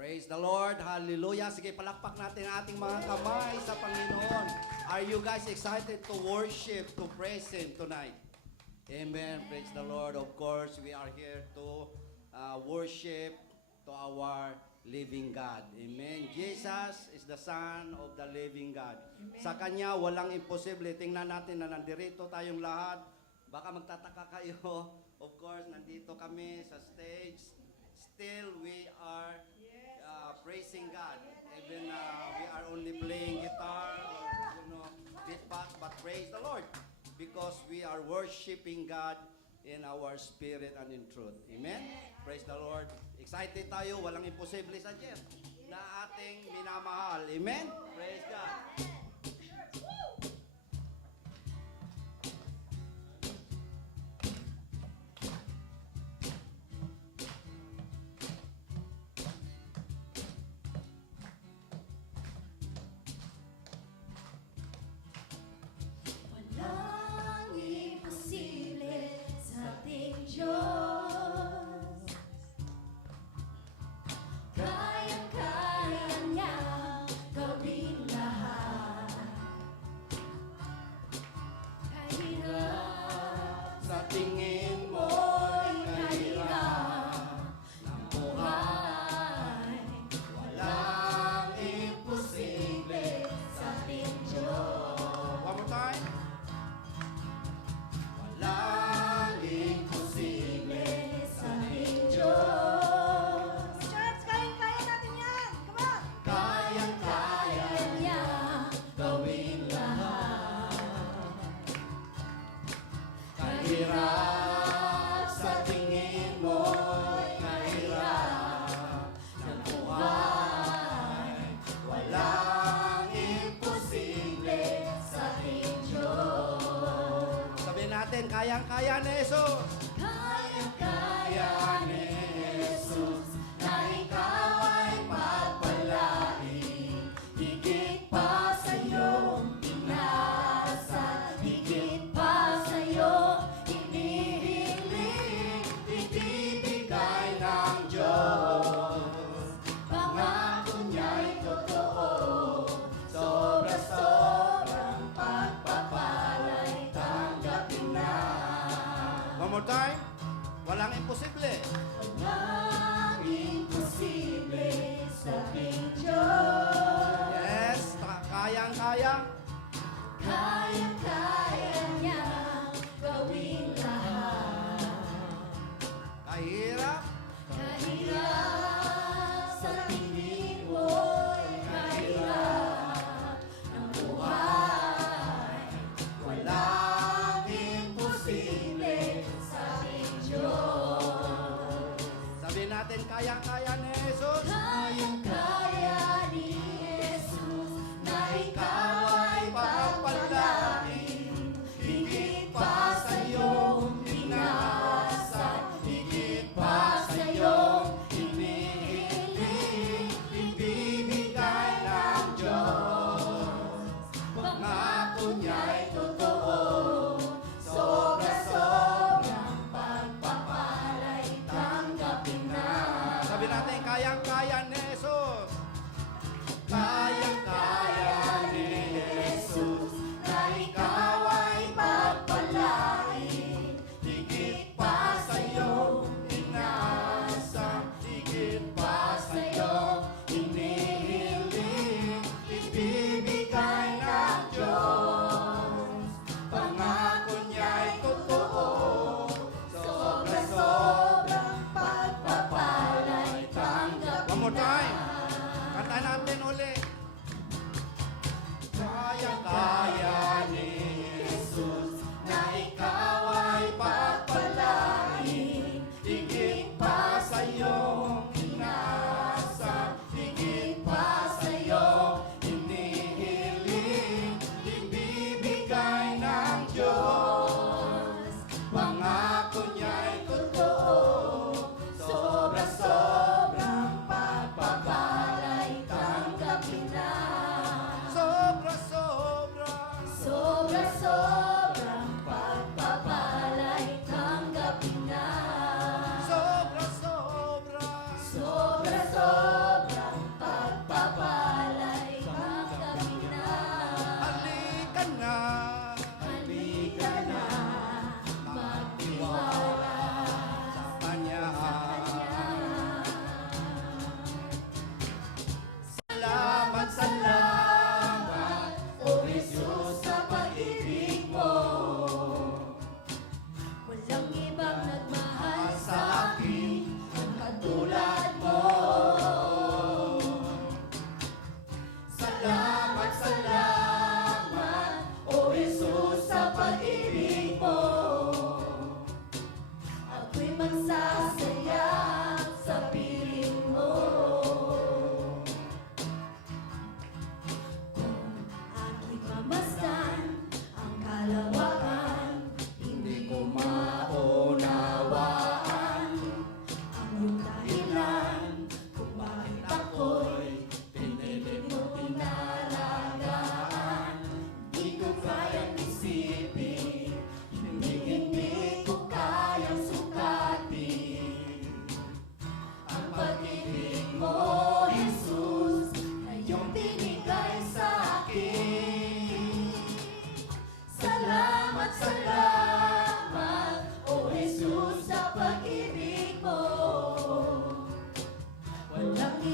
Praise the Lord. Hallelujah. Sige, palakpak natin ang ating mga kamay sa Panginoon. Are you guys excited to worship, to praise Him tonight? Amen. Praise the Lord. Of course, we are here to worship to our living God. Amen. Jesus is the Son of the living God. Amen. Sa Kanya, walang imposible. Tingnan natin na nandirito tayong lahat. Baka magtataka kayo. Of course, nandito kami sa stage. Still, we are praising God. Even we are only playing guitar or guitar, but praise the Lord because we are worshiping God in our spirit and in truth. Amen? Praise the Lord. Excited tayo, walang imposible sa Diyos na ating minamahal. Amen? Praise God. Walang imposible sa ating Diyos. Kayang-kaya niyang gawin lahat. Kahirap Sa tingin mo'y kahirap ng buhay. walang Imposible sa ating Diyos. One more time. Walang Imposible sa ating Diyos. Church, kayang-kaya natin yan. Come on. Kayang-kaya niya gawin lahat. kahirap sa tingin mo'y kahirap ng buhay. Walang Imposible sa ating Diyos. Sabihin natin, kayang-kaya ni Jesus. Kayang-kaya ni Jesus na ikaw ay pagpalain. Higit pa sa iyong inaasahan, higit pa sa iyong hinihiling, ibibigay ng Diyos. Pangako niya'y totoo, sobra-sobrang pagpapala'y tanggapin na. One more time. Walang imposible. Walang imposible sa ating Diyos. Yes, kayang-kaya. Kayang-kaya niyang gawin lahat. Kahirap. Kahirap sa tingin mo'y kahirap ng buhay. Walang imposible sa ating Diyos. Sabihin natin, kayang-kaya ni Jesus. Kayang-kaya ni Jesus na ikaw ay pagpalain. Higit pa sa iyong inaasahan, higit pa sa iyong hinihiling, ibibigay ng Diyos. Pangako niya'y totoo, sobra-sobrang pagpapala'y tanggapin na. Sabi natin, kayang-kaya ni Jesus. Kayang-kaya ni Jesus na ikaw ay pagpalain. Higit pa sa iyong inaasahan, higit pa sa iyong hinihiling, ibibigay ng Diyos. Pangako niya'y totoo, sobra-sobrang pagpapala'y tanggapin One more time. na. Kanta natin uli. Kaya ni Jesus na ikaw ay pagpalain. Higit pa sa iyong inaasahan, higit pa sa iyong hinihiling, ibibigay ng Diyos. Pangako niya'y totoo, sobra-sobrang pagpapala'y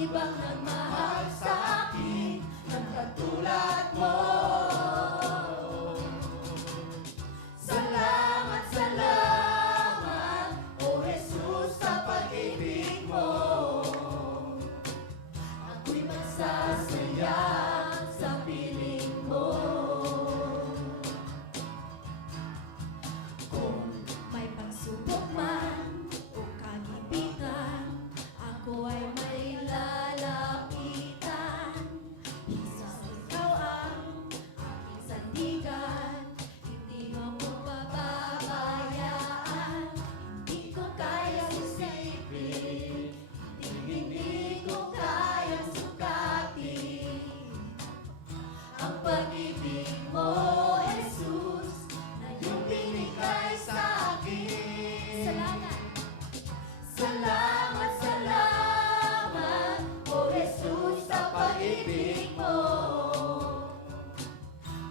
ibang nagmahal sa akin ng katulad mo. Salamat, salamat, O Jesus, sa pag-ibig mo. Ako'y magsasaya sa piling mo. Kung may pagsubok man o kagipitan, ako ay may lalapitan. Jesus, ikaw ang aking sandigan. Hindi mo ko pababayaan. Hindi ko kaya isipin, hindi ko kaya sukatin ang pag-ibig mo, Jesus, na iyong binigay sa akin. Salamat. Salamat, salamat, O Jesus, sa pag-ibig mo.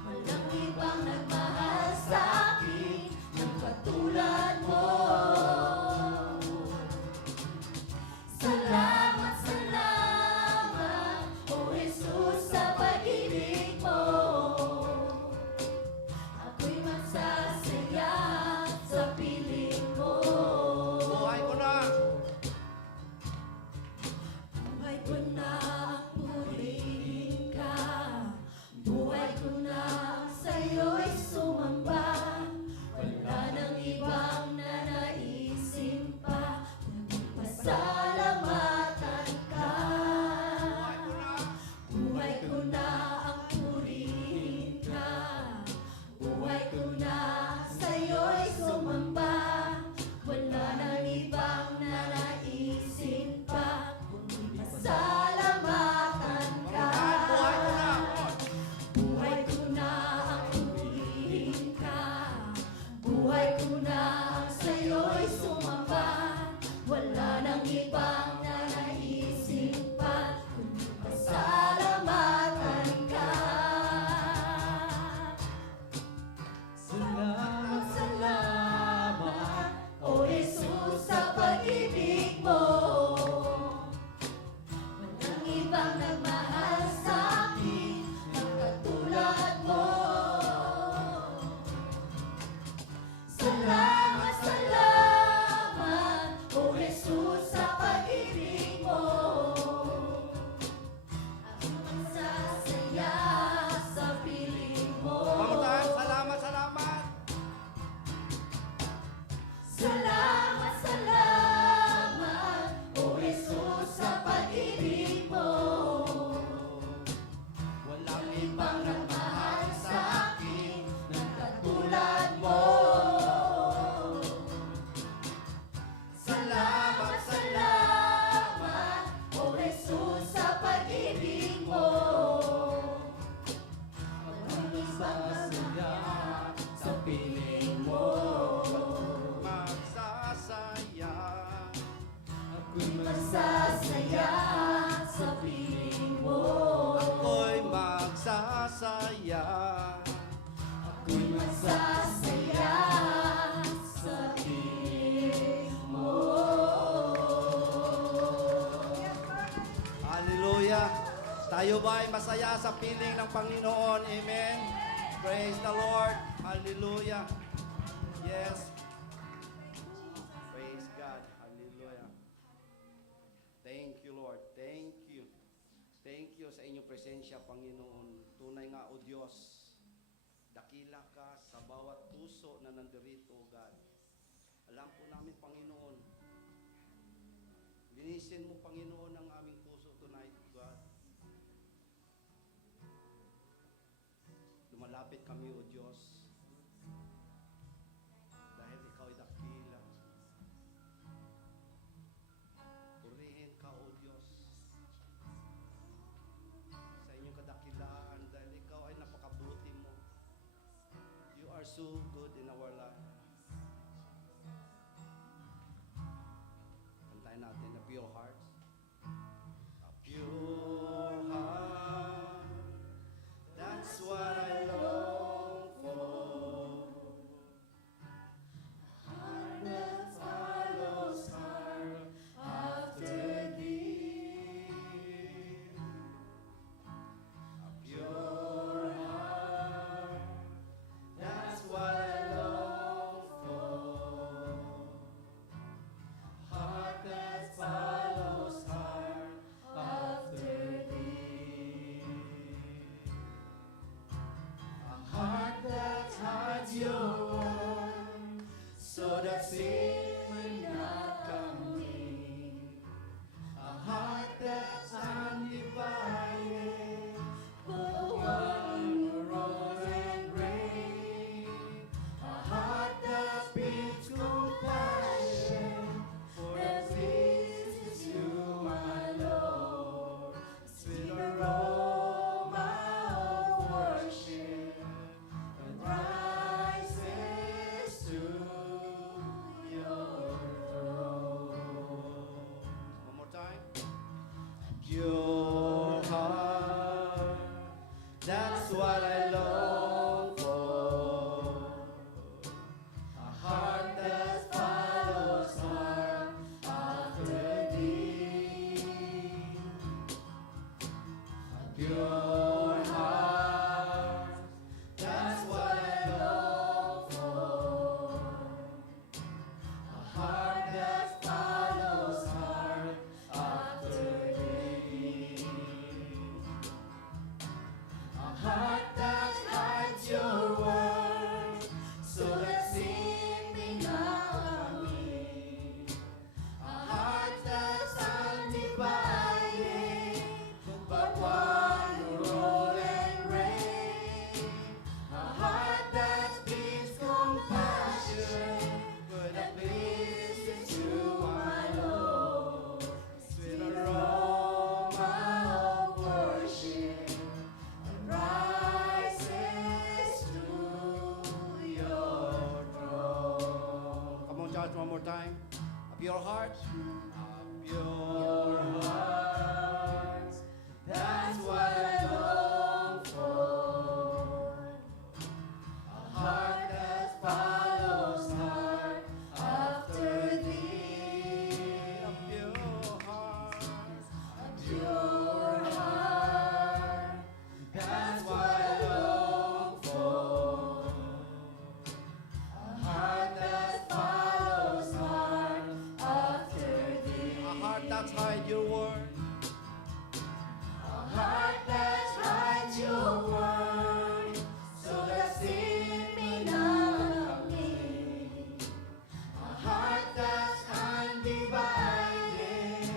Walang ibang nagmahal sa akin ng katulad mo. Salamat, salamat, O Jesus, sa pag-ibig mo. Ako'y magsasaya sa piling mo. Buhay ko na. Buhay ko na ang purihin ka. Buhay ko na ang sa'yo'y sumamba. Wala nang ibang nanaisin pa, kundi pasalamatan ka. Buhay ko na. Buhay ko na ang purihin ka. Buhay ko na sa'yo'y sumamba. Wala nang ibang nanaisin pa, kundi pasalamatan ka. Buhay ko na. Buhay ko na ang purihin ka. Buhay ko na ang sa'yo'y sumamba. Wala nang ibang nanaisin pa, kundi pasalamatan ka. Salamat, salamat, O Jesus, sa pag-ibig mo. Walang ibang nagmahal sa akin ng katulad mo. Salamat, salamat, O Jesus, sa pag-ibig mo. Ako'y magsasaya sa piling mo. Pamutaan. Salamat, salamat. Salamat, salamat, O Jesus, sa pag-ibig mo. Walang ibang nagmahal sa akin ng katulad mo. Salamat, salamat, O Jesus, sa pag-ibig mo. Walang isang masaya sa piling mo. magsasaya. Ako'y magsasaya sa piling mo. Ako'y magsasaya. Ako'y magsasaya sa piling mo. Hallelujah. Tayo ba ay masaya sa piling ng Panginoon? Amen. Praise the Lord. Hallelujah. Yes. Praise God. Hallelujah. Thank you, Lord. Thank you. Thank you sa inyong presensya, Panginoon. Tunay nga, O Diyos, dakila ka sa bawat puso na nandirito, O God. Alam po namin, Panginoon, linisin mo, Panginoon, ang aming puso tonight, God. Lumalapit kami, O Diyos, dahil Ikaw ay dakila. Purihin ka, O Diyos, sa inyong kadakilaan, dahil Ikaw ay napakabuti mo. You are so good in our life. Kantahin natin, a pure heart. A pure heart, that's what I long pure heart. That's what I long for. A heart that follows hard after thee. A heart that hides your word so that sin may not come in. A heart that's undivided, but one who roll and reign. A heart that speaks compassion, that pleases you, my Lord. Sweet aroma of worship rises to your throne. Come on, church, one more time. A pure heart. A pure heart. That's what I long for. A heart that follows hard after thee. A pure heart. A pure heart. That's what I long for. A heart that follows hard after thee. A heart that's hide your word. A heart that hides your word so that sin may not come in. A heart that's undivided,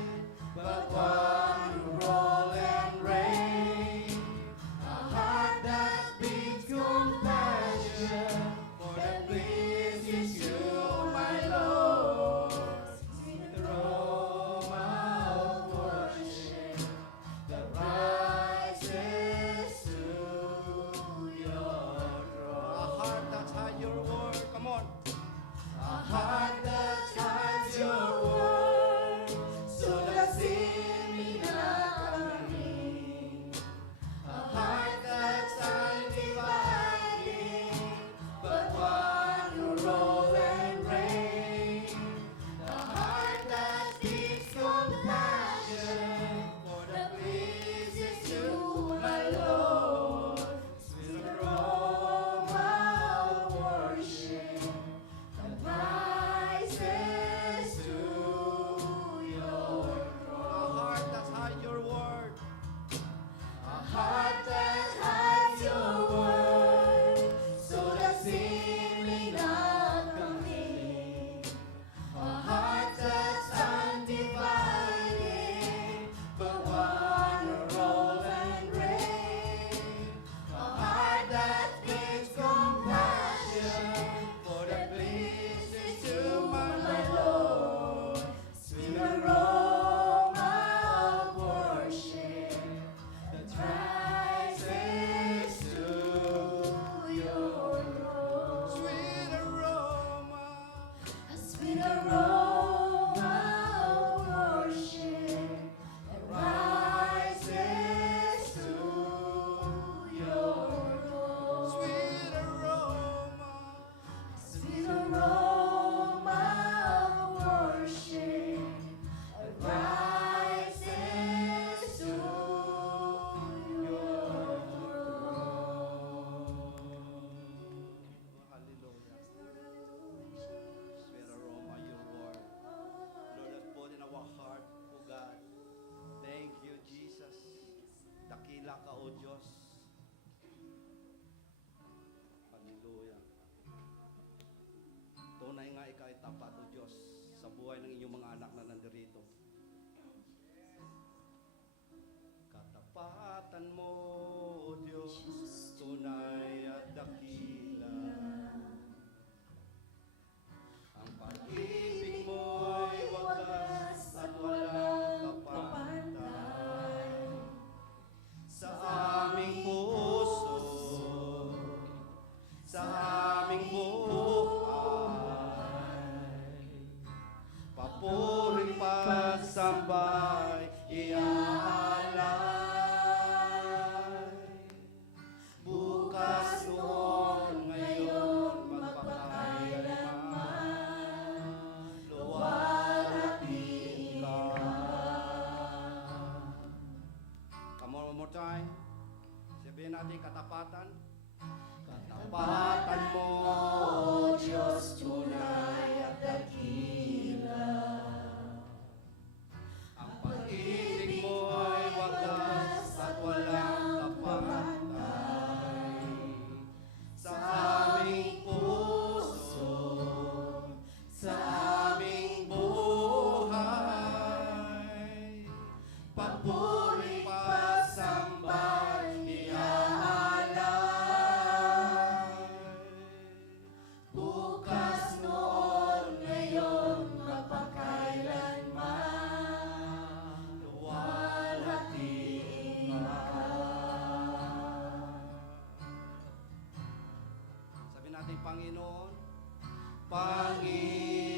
but one who roll and reign. A heart that speaks compassion, for that pleases you, my Lord. Sweet aroma of worship that rises to your throne. A heart that's hide your word. Come on. A heart that hides your word so that sin may not come in. A heart that's undivided, but one who roll and reign. A heart that speaks compassion, for that pleases you, my Lord. Sweet aroma of worship that rises to your throne. A heart that's hide your word. A heart that hides your word so that sin may not come in. A heart that's undivided, but one who roll and reign. A heart that speaks compassion, for that pleases you, my Lord. Sweet aroma of worship that rises to your throne. Sweet aroma. A sweet aroma of worship that rises to your throne. Sweet aroma. Sweet aroma of worship that rises to your throne. Hallelujah. Sweet aroma, your word. Lord, has put in our heart, O God. Thank you, Jesus. Dakila ka, O Diyos. Hallelujah. Tunay nga ikaw ay tapat, O Diyos, sa buhay ng inyong mga anak na nandirito. Katapatan mo, O Diyos, tunay at dakila. Ang pag-ibig mo'y wagas at walang kapantay. Sa aming puso, sa aming buhay, papuring pagsambay, iaalay. Bukas noon, ngayon, magpakailanman, luwalhati ka. Come on, one more time. time. Sabihin natin katapatan. Katapatan mo, O Diyos, tunay at dakila. ang pag-ibig mo ay wagas at walang kapantay. Sa aming puso, sa aming buhay, papuri pasambay, iaalay. Bukas, noon, ngayon, mapakailanman, luwalhatiin ka. Sabi natin, Panginoon, Panginoon,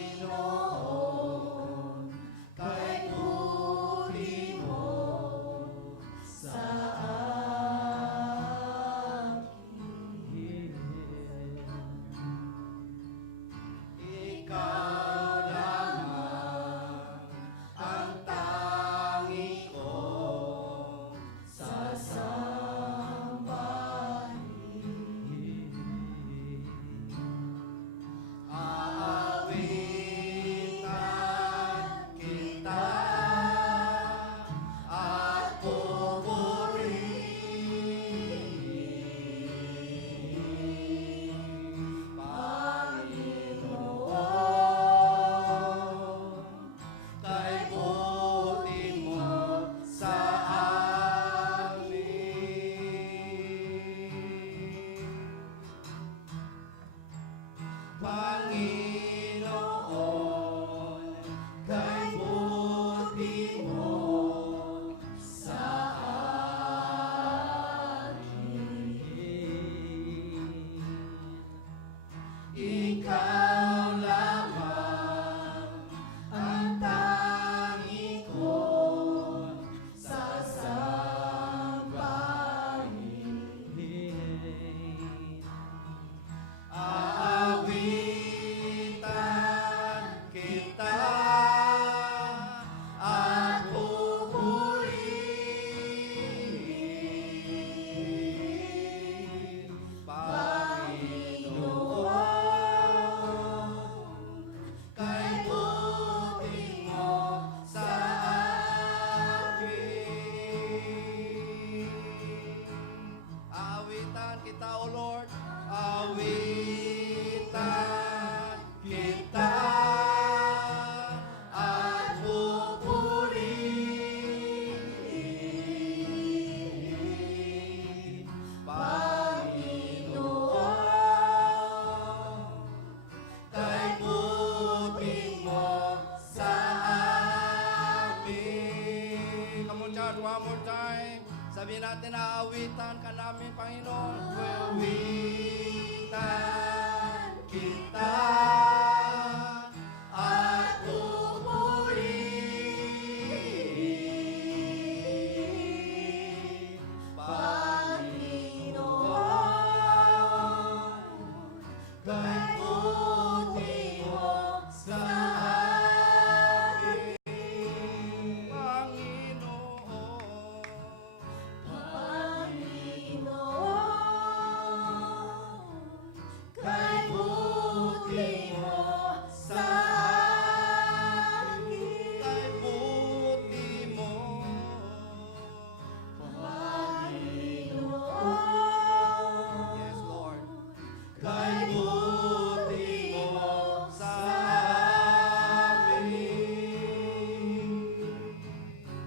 Kay buti mo sa akin. Ikaw lamang ang tangi kong Sasambahin. aawitan kita at pupurihin. Panginoon, kay buti mo sa amin. Panginoon, kay buti mo sa akin. Ikaw lamang ang tangi kong sasambahin. Aawitan kita at pupurihin. Panginoon, kay buti mo sa akin. Aawitan kita, O Lord. Awitan kita at pupurihin. Panginoon, kay buti mo sa amin. Come on, church, one more time. Sabihin natin, aawitan ka namin, Panginoon. Awitan kita